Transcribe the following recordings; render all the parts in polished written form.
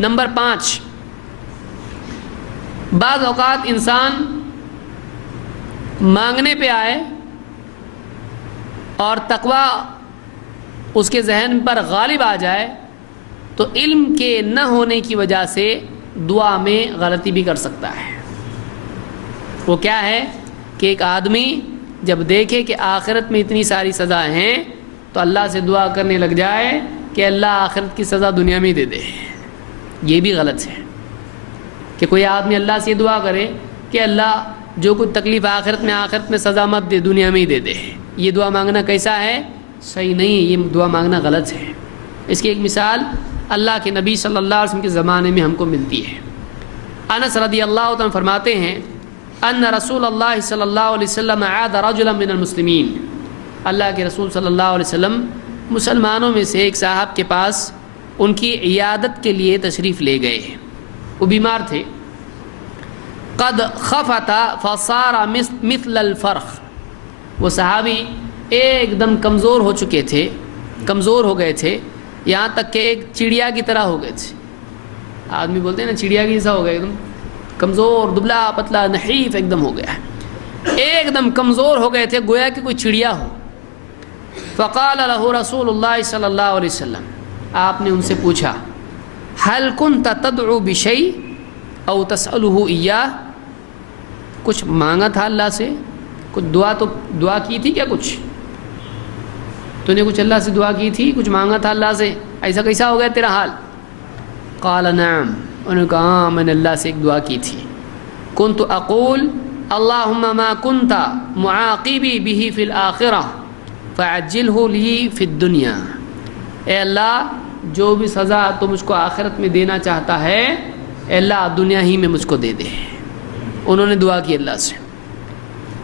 Number 5، بعض اوقات انسان مانگنے پہ آئے اور تقوی اس کے ذہن پر غالب آ جائے تو علم کے نہ ہونے کی وجہ سے دعا میں غلطی بھی کر سکتا ہے۔ وہ کیا ہے کہ ایک آدمی جب دیکھے کہ آخرت میں اتنی ساری سزا ہیں تو اللہ سے دعا کرنے لگ جائے کہ اللہ آخرت کی سزا دنیا میں دے دے۔ یہ بھی غلط ہے کہ کوئی آدمی اللہ سے دعا کرے کہ اللہ جو کچھ تکلیف آخرت میں سزا مت دے، دنیا میں ہی دے دے۔ یہ دعا مانگنا کیسا ہے؟ صحیح نہیں، یہ دعا مانگنا غلط ہے۔ اس کی ایک مثال اللہ کے نبی صلی اللہ علیہ وسلم کے زمانے میں ہم کو ملتی ہے۔ انس رضی اللہ عنہ فرماتے ہیں ان رسول اللہ صلی اللہ علیہ وسلم عاد رجلا من المسلمین، اللہ کے رسول صلی اللہ علیہ وسلم مسلمانوں میں سے ایک صاحب کے پاس ان کی عیادت کے لیے تشریف لے گئے۔ وہ بیمار تھے، قد خفت فصار مثل الفرخ، وہ صحابی ایک دم کمزور ہو چکے تھے، کمزور ہو گئے تھے، یہاں تک کہ ایک چڑیا کی طرح ہو گئے تھے۔ آدمی بولتے ہیں نا چڑیا کی جیسا ہو گیا، ایک دم کمزور، دبلا پتلا نحیف ایک دم ہو گیا، ایک دم کمزور ہو گئے تھے، گویا کہ کوئی چڑیا ہو۔ فقال له رسول اللہ صلی اللہ علیہ وسلم، آپ نے ان سے پوچھا هل كنت تدعو بشيء او تسأله اياه، کچھ مانگا تھا اللہ سے، کچھ دعا کی تھی کیا؟ کچھ تو نے کچھ اللہ سے دعا کی تھی، کچھ مانگا تھا اللہ سے، ایسا کیسا ہو گیا تیرا حال؟ قال نعم، انہوں نے کہا ہاں میں نے اللہ سے ایک دعا کی تھی، كنت اقول اللهم ما كنت معاقبي به في الآخرة فعجله لي في الدنيا، اے اللہ جو بھی سزا تو مجھ کو آخرت میں دینا چاہتا ہے، اے اللہ دنیا ہی میں مجھ کو دے دے۔ انہوں نے دعا کی اللہ سے۔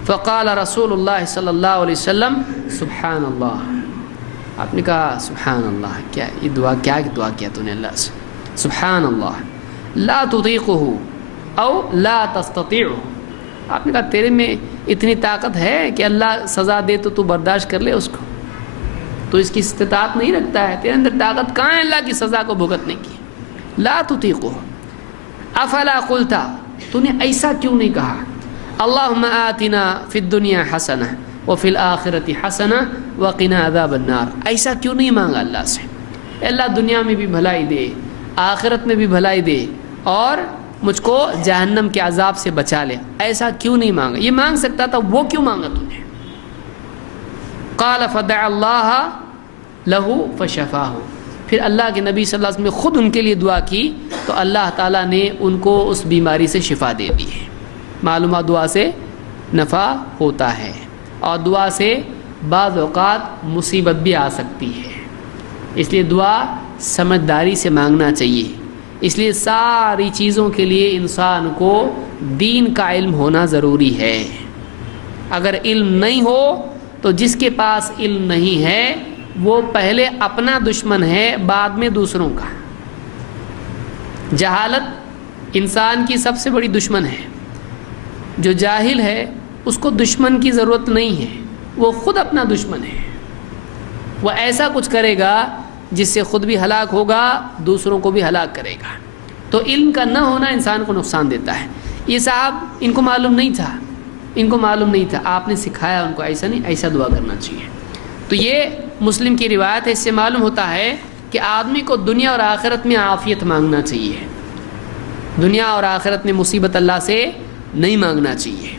فقال رسول اللہ صلی اللہ علیہ وسلم سبحان اللہ، آپ نے کہا سبحان اللہ، کیا یہ دعا کیا تو نے اللہ سے؟ سبحان اللہ، لا تطیقه او لا تستطیعه، آپ نے کہا تیرے میں اتنی طاقت ہے کہ اللہ سزا دے تو برداشت کر لے اس کو، تو اس کی استطاعت نہیں رکھتا ہے، تیرے اندر طاقت کہاں ہے اللہ کی سزا کو بھگتنے کی؟ لا تطیقه افلا قلت، تو نے ایسا کیوں نہیں کہا اللہم آتنا فی الدنیا حسنہ وفی الآخرۃ حسنہ وقنا عذاب النار، ایسا کیوں نہیں مانگا اللہ سے؟ اللہ دنیا میں بھی بھلائی دے، آخرت میں بھی بھلائی دے، اور مجھ کو جہنم کے عذاب سے بچا لے، ایسا کیوں نہیں مانگا؟ یہ مانگ سکتا تھا، وہ کیوں مانگا تو نے؟ قال فدع اللہ لہ فشفاہ، پھر اللہ کے نبی صلی اللہ علیہ وسلم نے خود ان کے لیے دعا کی تو اللہ تعالیٰ نے ان کو اس بیماری سے شفا دے دی ہے۔ معلومات دعا سے نفع ہوتا ہے، اور دعا سے بعض اوقات مصیبت بھی آ سکتی ہے، اس لیے دعا سمجھداری سے مانگنا چاہیے۔ اس لیے ساری چیزوں کے لیے انسان کو دین کا علم ہونا ضروری ہے۔ اگر علم نہیں ہو تو جس کے پاس علم نہیں ہے وہ پہلے اپنا دشمن ہے، بعد میں دوسروں کا۔ جہالت انسان کی سب سے بڑی دشمن ہے۔ جو جاہل ہے اس کو دشمن کی ضرورت نہیں ہے، وہ خود اپنا دشمن ہے۔ وہ ایسا کچھ کرے گا جس سے خود بھی ہلاک ہوگا، دوسروں کو بھی ہلاک کرے گا۔ تو علم کا نہ ہونا انسان کو نقصان دیتا ہے۔ یہ صاحب ان کو معلوم نہیں تھا، آپ نے سکھایا ان کو ایسا نہیں، ایسا دعا کرنا چاہیے۔ تو یہ مسلم کی روایت ہے، اس سے معلوم ہوتا ہے کہ آدمی کو دنیا اور آخرت میں عافیت مانگنا چاہیے، دنیا اور آخرت میں مصیبت اللہ سے نہیں مانگنا چاہیے۔